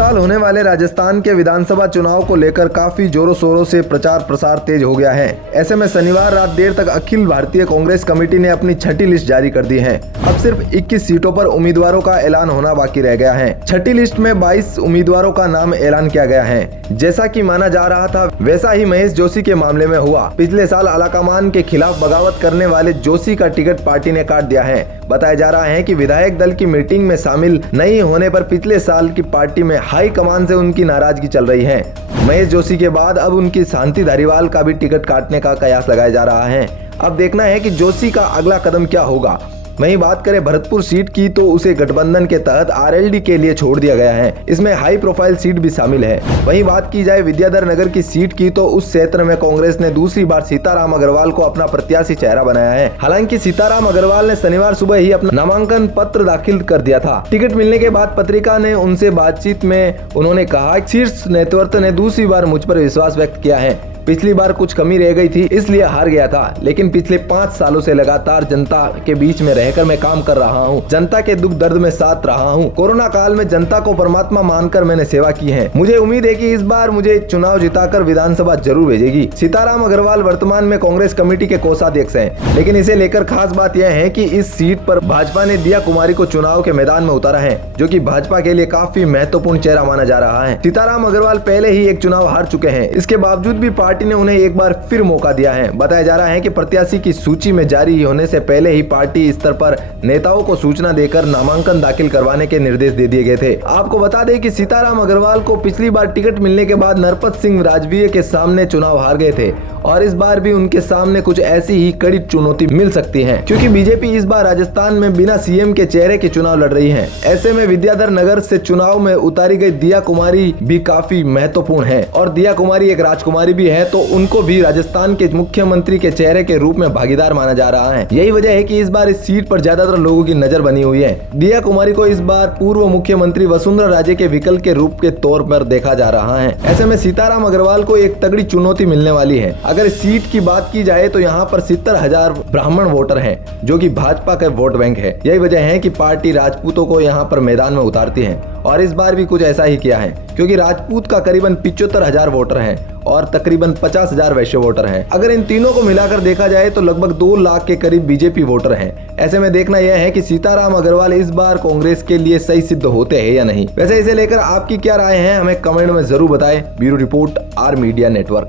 साल होने वाले राजस्थान के विधानसभा चुनाव को लेकर काफी जोरों शोरों से प्रचार प्रसार तेज हो गया है। ऐसे में शनिवार रात देर तक अखिल भारतीय कांग्रेस कमेटी ने अपनी छठी लिस्ट जारी कर दी है। अब सिर्फ 21 सीटों पर उम्मीदवारों का ऐलान होना बाकी रह गया है। छठी लिस्ट में 22 उम्मीदवारों का नाम ऐलान किया गया है। जैसा कि माना जा रहा था वैसा ही महेश जोशी के मामले में हुआ। पिछले साल आलाकमान के खिलाफ बगावत करने वाले जोशी का टिकट पार्टी ने काट दिया है। बताया जा रहा है कि विधायक दल की मीटिंग में शामिल नहीं होने पर पिछले साल की पार्टी में हाई कमान से उनकी नाराजगी चल रही है। महेश जोशी के बाद अब उनकी शांति धारीवाल का भी टिकट काटने का कयास लगाया जा रहा है। अब देखना है कि जोशी का अगला कदम क्या होगा। वहीं बात करें भरतपुर सीट की तो उसे गठबंधन के तहत आरएलडी के लिए छोड़ दिया गया है। इसमें हाई प्रोफाइल सीट भी शामिल है। वहीं बात की जाए विद्याधर नगर की सीट की तो उस क्षेत्र में कांग्रेस ने दूसरी बार सीताराम अग्रवाल को अपना प्रत्याशी चेहरा बनाया है। हालांकि सीताराम अग्रवाल ने शनिवार सुबह ही अपना नामांकन पत्र दाखिल कर दिया था। टिकट मिलने के बाद पत्रिका ने उनसे बातचीत में उन्होंने कहा शीर्ष नेतृत्व ने दूसरी बार मुझ पर विश्वास व्यक्त किया है। पिछली बार कुछ कमी रह गई थी इसलिए हार गया था, लेकिन पिछले 5 सालों से लगातार जनता के बीच में रहकर मैं काम कर रहा हूं। जनता के दुख दर्द में साथ रहा हूं। कोरोना काल में जनता को परमात्मा मानकर मैंने सेवा की है। मुझे उम्मीद है कि इस बार मुझे चुनाव जिताकर विधानसभा जरूर भेजेगी। सीताराम अग्रवाल वर्तमान में कांग्रेस कमेटी के कोषाध्यक्ष हैं, लेकिन इसे लेकर खास बात यह है कि इस सीट पर भाजपा ने दिया कुमारी को चुनाव के मैदान में उतारा है, जो कि भाजपा के लिए काफी महत्वपूर्ण चेहरा माना जा रहा है। सीताराम अग्रवाल पहले ही एक चुनाव हार चुके हैं। इसके बावजूद भी पार्टी ने उन्हें एक बार फिर मौका दिया है। बताया जा रहा है कि प्रत्याशी की सूची में जारी होने से पहले ही पार्टी स्तर पर नेताओं को सूचना देकर नामांकन दाखिल करवाने के निर्देश दे दिए गए थे। आपको बता दें कि सीताराम अग्रवाल को पिछली बार टिकट मिलने के बाद नरपत सिंह राजवीर के सामने चुनाव हार गए थे और इस बार भी उनके सामने कुछ ऐसी ही कड़ी चुनौती मिल सकती है, क्योंकि बीजेपी इस बार राजस्थान में बिना सीएम के चेहरे के चुनाव लड़ रही है। ऐसे में विद्याधर नगर से चुनाव में उतारी गई दिया कुमारी भी काफी महत्वपूर्ण है और दिया कुमारी एक राजकुमारी भी है, तो उनको भी राजस्थान के मुख्यमंत्री के चेहरे के रूप में भागीदार माना जा रहा है। यही वजह है कि इस बार इस सीट पर ज्यादातर लोगों की नजर बनी हुई है। दिया कुमारी को इस बार पूर्व मुख्यमंत्री वसुंधरा राजे के विकल्प के रूप के तौर पर देखा जा रहा है। ऐसे में सीताराम अग्रवाल को एक तगड़ी चुनौती मिलने वाली है। अगर इस सीट की बात की जाए तो यहाँ पर 70,000 ब्राह्मण वोटर हैं, जो कि भाजपा का वोट बैंक है। यही वजह है कि पार्टी राजपूतों को यहाँ पर मैदान में उतारती है और इस बार भी कुछ ऐसा ही किया है, क्योंकि राजपूत का करीबन 75,000 वोटर हैं और तकरीबन 50,000 वैश्य वोटर हैं। अगर इन तीनों को मिलाकर देखा जाए तो लगभग 2 लाख के करीब बीजेपी वोटर हैं। ऐसे में देखना यह है कि सीताराम अग्रवाल इस बार कांग्रेस के लिए सही सिद्ध होते हैं या नहीं। वैसे इसे लेकर आपकी क्या राय है, हमें कमेंट में जरूर बताएं। Bureau report, R Media network.